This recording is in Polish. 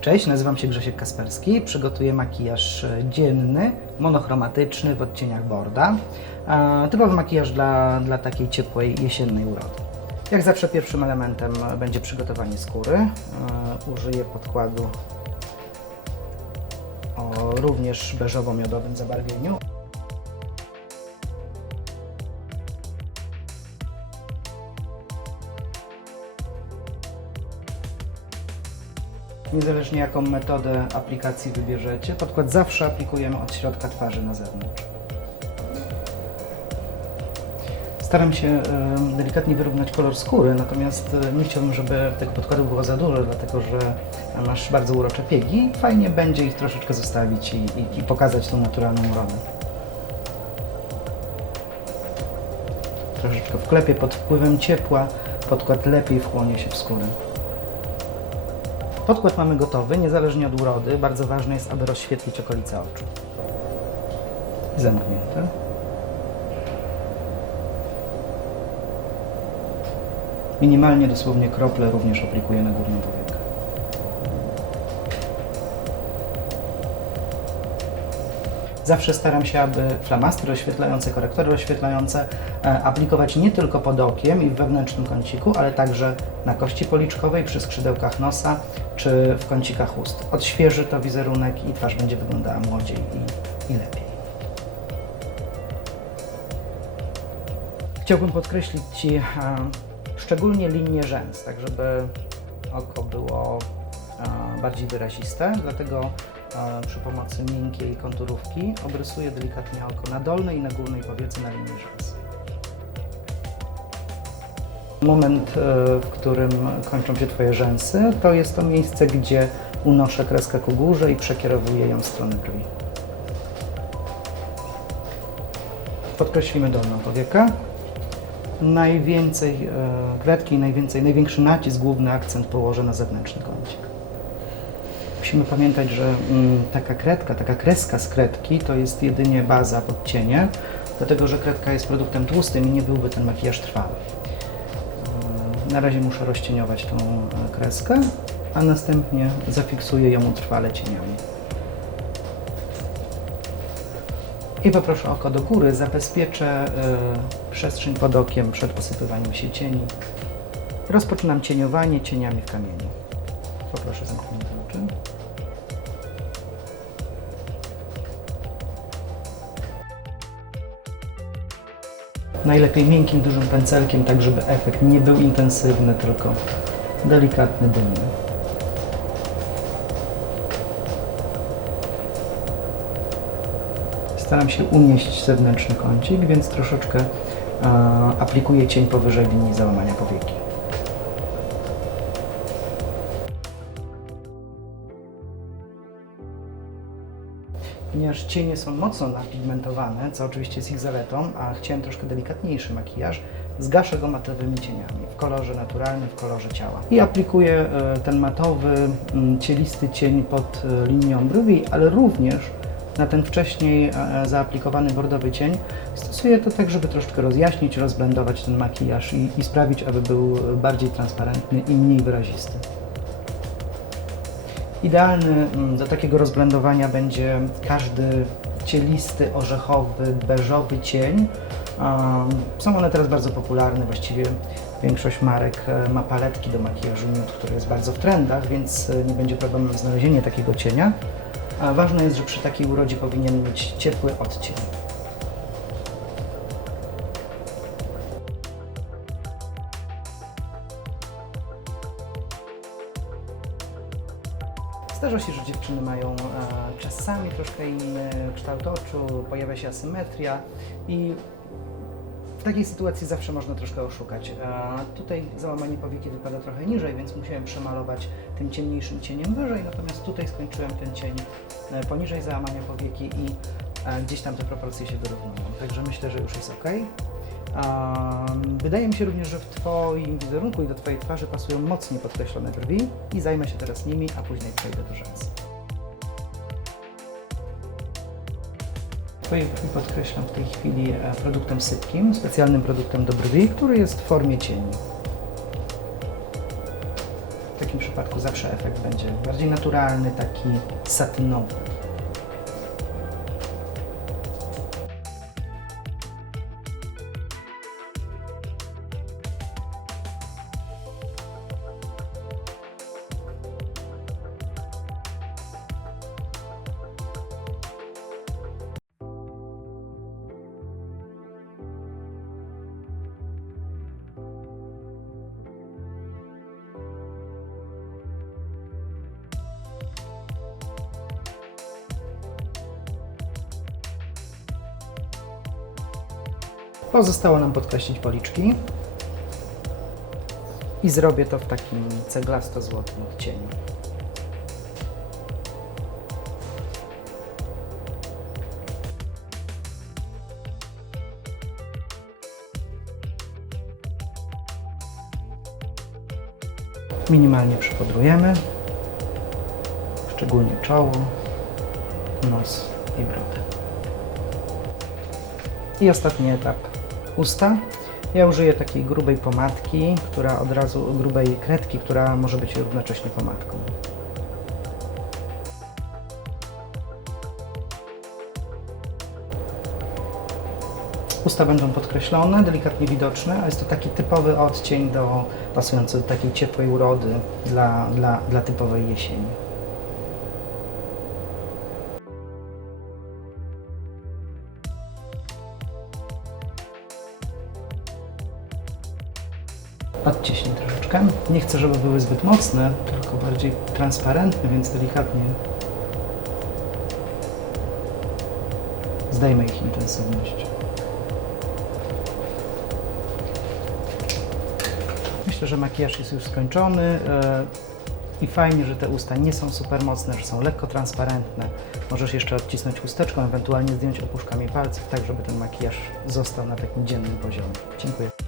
Cześć, nazywam się Grzesiek Kasperski. Przygotuję makijaż dzienny, monochromatyczny w odcieniach borda. Typowy makijaż dla, dla takiej ciepłej jesiennej urody. Jak zawsze pierwszym elementem będzie przygotowanie skóry. Użyję podkładu o również beżowo-miodowym zabarwieniu. Niezależnie jaką metodę aplikacji wybierzecie, podkład zawsze aplikujemy od środka twarzy na zewnątrz. Staram się delikatnie wyrównać kolor skóry, natomiast e, nie chciałbym, żeby tego podkładu było za dużo, dlatego że masz bardzo urocze piegi. Fajnie będzie ich troszeczkę zostawić i, i, i pokazać tą naturalną urodę. Troszeczkę wklepię pod wpływem ciepła, podkład lepiej wchłonie się w skórę. Podkład mamy gotowy, niezależnie od urody. Bardzo ważne jest, aby rozświetlić okolice oczu. Zamknięte. Minimalnie, dosłownie krople również aplikuję na górną powiekę. Zawsze staram się, aby flamastry oświetlające, korektory oświetlające e, aplikować nie tylko pod okiem i w wewnętrznym kąciku, ale także na kości policzkowej, przy skrzydełkach nosa czy w kącikach ust. Odświeży to wizerunek i twarz będzie wyglądała młodziej i, i lepiej. Chciałbym podkreślić Ci e, szczególnie linię rzęs, tak żeby oko było e, bardziej wyraziste, dlatego przy pomocy miękkiej konturówki obrysuję delikatnie oko na dolnej i na górnej powiece na linii rzęs. Moment, e, w którym kończą się Twoje rzęsy, to jest to miejsce, gdzie unoszę kreskę ku górze i przekierowuję ją w stronę brwi. Podkreślimy dolną powiekę. Najwięcej e, kredki, najwięcej, największy nacisk, główny akcent położę na zewnętrzny kącik. Musimy pamiętać, że mm, taka kredka, taka kreska z kredki to jest jedynie baza pod cienie, dlatego że kredka jest produktem tłustym i nie byłby ten makijaż trwały. Na razie muszę rozcieniować tą e, kreskę, a następnie zafiksuję ją utrwale cieniami. I poproszę oko do góry, zabezpieczę y, przestrzeń pod okiem przed posypywaniem się cieni. Rozpoczynam cieniowanie cieniami w kamieniu. Poproszę zamknięte oczy. Najlepiej miękkim, dużym pędzelkiem, tak żeby efekt nie był intensywny, tylko delikatny, dymny. Staram się unieść zewnętrzny kącik, więc troszeczkę e, aplikuję cień powyżej linii załamania powieki. Ponieważ cienie są mocno napigmentowane, co oczywiście jest ich zaletą, a chciałem troszkę delikatniejszy makijaż, zgaszę go matowymi cieniami w kolorze naturalnym, w kolorze ciała. I aplikuję e, ten matowy, mm, cielisty cień pod e, linią brwi, ale również na ten wcześniej e, zaaplikowany bordowy cień. Stosuję to tak, żeby troszeczkę rozjaśnić, rozblendować ten makijaż i, i sprawić, aby był bardziej transparentny i mniej wyrazisty. Idealny mm, do takiego rozblendowania będzie każdy cielisty, orzechowy, beżowy cień. Są one teraz bardzo popularne, właściwie większość marek e, ma paletki do makijażu nude, które jest bardzo w trendach, więc e, nie będzie problemem znalezienie takiego cienia. Ważne jest, że przy takiej urodzie powinien mieć ciepły odcień. Zdarza się, że dziewczyny mają e, czasami troszkę inny kształt oczu, pojawia się asymetria i w takiej sytuacji zawsze można troszkę oszukać. E, tutaj załamanie powieki wypada trochę niżej, więc musiałem przemalować tym ciemniejszym cieniem wyżej, natomiast tutaj skończyłem ten cień e, poniżej załamania powieki i gdzieś tam te proporcje się wyrównują. Także myślę, że już jest ok. Wydaje mi się również, że w Twoim wizerunku i do Twojej twarzy pasują mocniej podkreślone brwi i zajmę się teraz nimi, a później przejdę do rzęs. swojej brwi podkreślam w tej chwili e, produktem sypkim, specjalnym produktem do brwi, który jest w formie cieni. W takim przypadku zawsze efekt będzie bardziej naturalny, taki satynowy. Pozostało nam podkreślić policzki i zrobię to w takim ceglasto-złotym odcieniu. Minimalnie przypudrujemy, szczególnie czoło, nos i brodę. I ostatni etap usta. Ja użyję takiej grubej pomadki, która od razu, grubej kredki, która może być równocześnie pomadką. Usta będą podkreślone, delikatnie widoczne, a jest to taki typowy odcień do, pasujący do takiej ciepłej urody dla, dla, dla typowej jesieni. Odciśnij troszeczkę. Nie chcę, żeby były zbyt mocne, tylko bardziej transparentne, więc delikatnie zdejmę ich intensywność. Myślę, że makijaż jest już skończony e, i fajnie, że te usta nie są super mocne, że są lekko transparentne. Możesz jeszcze odcisnąć chusteczką, ewentualnie zdjąć opuszkami palców, tak żeby ten makijaż został na takim dziennym poziomie. Dziękuję.